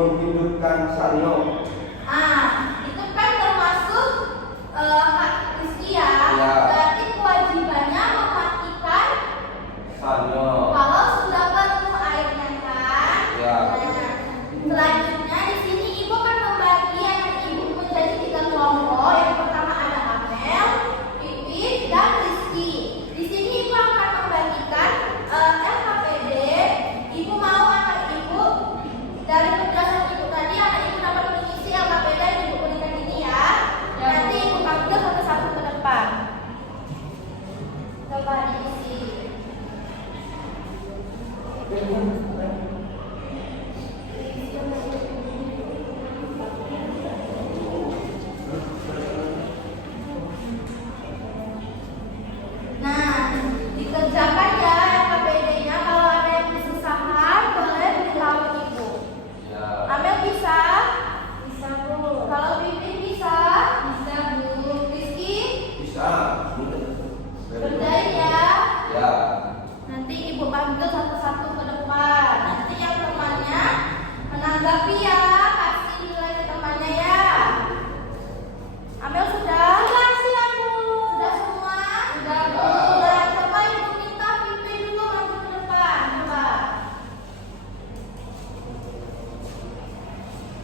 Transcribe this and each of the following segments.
menghidupkan Sanyo. Itu kan termasuk hak Rizky ya. Berarti kewajibannya mematikan Sanyo kalau sudah penuh airnya kan. Nah, selanjutnya di sini ibu kan membagi anak ibu menjadi 3 kelompok. Yang pertama ada Amel, Pipit, dan Rizky. Di sini ibu akan membagikan LKPD. Ibu mau anak ibu dari penjelasan ibu tadi, anak ibu dapat mengisi LKPD yang ibu berikan ini ya. Nanti ibu panggil satu-satu ke depan. Coba diisi. Nah, dikerjakan ya LKPD-nya. Kalau ada yang kesusahan boleh beritahu ibu. Amel bisa? Bisa Bu. Kalau Pipin bisa? Bisa Bu. Rizky? Bisa. Kerjain ya. Ya. Nanti ibu panggil satu-satu ke depan. Nanti yang temannya menanggapi ya. Kasih nilai ke temannya ya. Amel sudah? Sudah sih aku. Sudah semua? Sudah Bu. Sudah. Coba ibu minta Pipin dulu maju ke depan. Coba.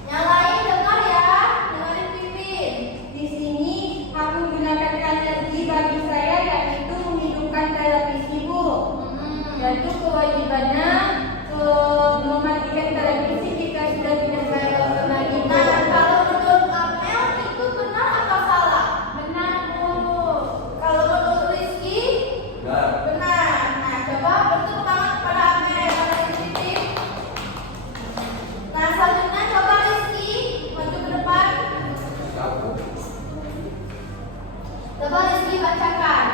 Yang lain dengar ya. Dengarin Pipin. Di sini aku gunakan energi bagi saya yaitu menghidupkan televisi Bu. Yaitu kewajibannya mematikan televisi jika sudah tidak saya tonton lagi. Nah, kalau menurut Amel itu benar atau salah? Benar Bu. Kalau menurut Rizky? Benar. Nah, coba bentuk tangan kepada Amel pada Rizky. Nah, selanjutnya coba Rizky maju ke depan. Coba Rizky bacakan.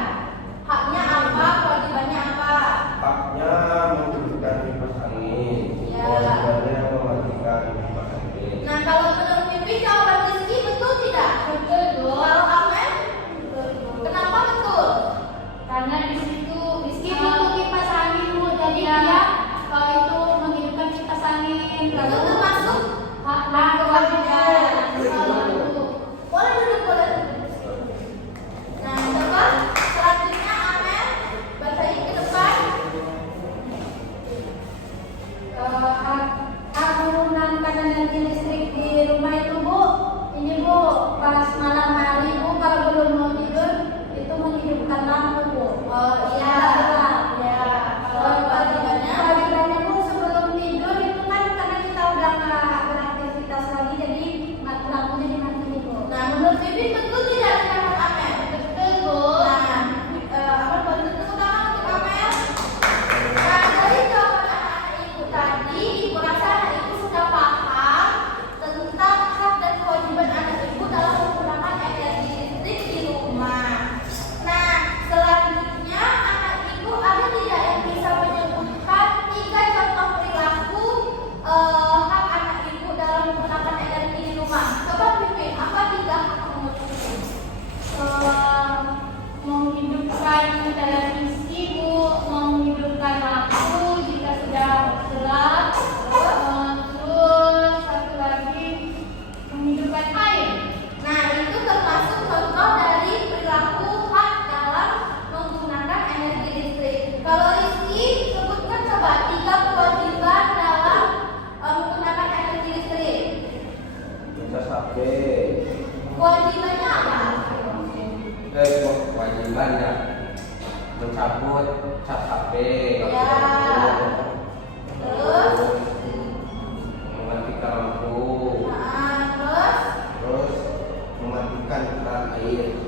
Haknya apa? Kewajibannya apa? Haknya menghidupkan kipas angin. Ya. Kewajibannya mematikan kipas angin. Nah, kalau menurut Pipi jawaban Rizky betul tidak? Betul Bu. Kalau Amel? Kenapa betul? Karena di situ Rizky butuh kipas angin Bu. Jadi dia itu menghidupkan kipas angin. Itu termasuk hak kewajiban. boleh duduk, boleh duduk. Nah, coba selanjutnya Amel bacain ke depan. Hak menggunakan energi listrik di rumah itu Bu. Ini Bu, pas malam hari Bu kalau belum mau tidur itu menghidupkan lampu Bu. Oh iya, ya. Kalau kewajibannya, Kewajibannya Bu sebelum tidur itu kan karena kita udah nggak beraktivitas lagi jadi lampunya dimatiin Bu. nah menurut Pipi betul tidak dengan Amel? Betul Bu. Nah, Amel boleh tepuk tangan untuk Amel. Nah, dari jawaban anak-anak ibu tadi, ibu rasa anak ibu sudah paham tentang hak dan kewajiban anak ibu dalam menggunakan energi listrik di rumah. Nah, selanjutnya anak ibu ada tidak yang bisa menyebutkan 3 contoh perilaku hak anak ibu dalam menggunakan energi di rumah? Coba Pipin, apa 3 hak menurut Pipin? Menghidupkan televisi Bu, menghidupkan lampu jika sudah gelap, terus satu lagi menghidupkan air. Nah, itu termasuk contoh dari perilaku hak dalam menggunakan energi listrik. Kalau Rizky, sebutkan coba 3 kewajiban dalam menggunakan energi listrik. Ngecas HP. Kewajibannya apa? Kewajibannya mencabut cas HP. Ya. Terus? Mematikan lampu. Terus? Terus mematikan keran air.